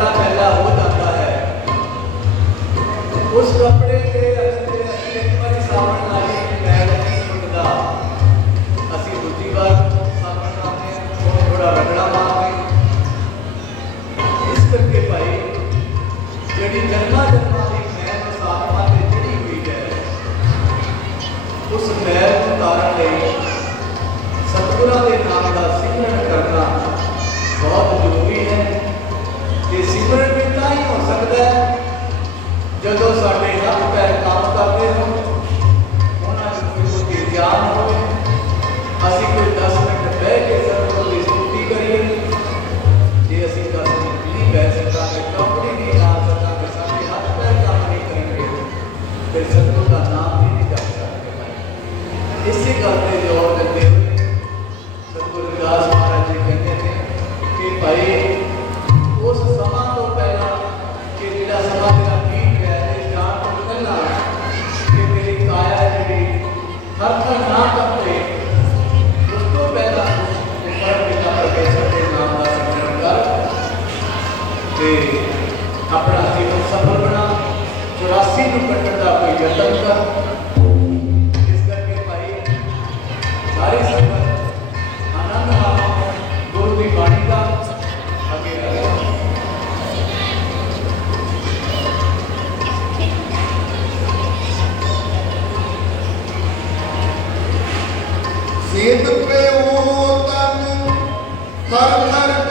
कपड़ा पैदा हो जाता है उस कपड़े के अंदर ਇਸੇ ਗੱਲ ਤੇ ਜ਼ੋਰ ਦਿੰਦੇ ਸਤਿਗੁਰ ਰਵਿਦਾਸ ਮਹਾਰਾਜ ਜੀ ਕਹਿੰਦੇ ਨੇ ਕਿ ਭਾਈ, ਉਸ ਸਮਾਂ ਤੋਂ ਪਹਿਲਾਂ ਕਿ ਜਿਹੜਾ ਸਮਾਂ ਤੇਰਾ ਠੀਕ ਹੈ ਤੇ ਜਾਣ ਤੋਂ ਪਹਿਲਾਂ ਕਿ ਤੇਰੀ ਕਾਇਆ ਜਿਹੜੀ ਹਰ ਥਾਂ ਨਾ ਕੰਪੇ ਉਸ ਤੋਂ ਪਹਿਲਾਂ ਤੇ ਪਰਮ ਪਿਤਾ ਪਰਮੇਸ਼ਰ ਦੇ ਨਾਮ ਦਾ ਸਿਮਰਨ ਕਰ ਤੇ ਆਪਣਾ ਜੀਵਨ ਸਫਲ ਬਣਾ 84 ਨੂੰ ਕੱਟਣ ਦਾ ਕੋਈ ਯਤਨ ਕਰ। ਸਿੱਧ ਪਿਓ ਤਨ ਹਰ ਹਰ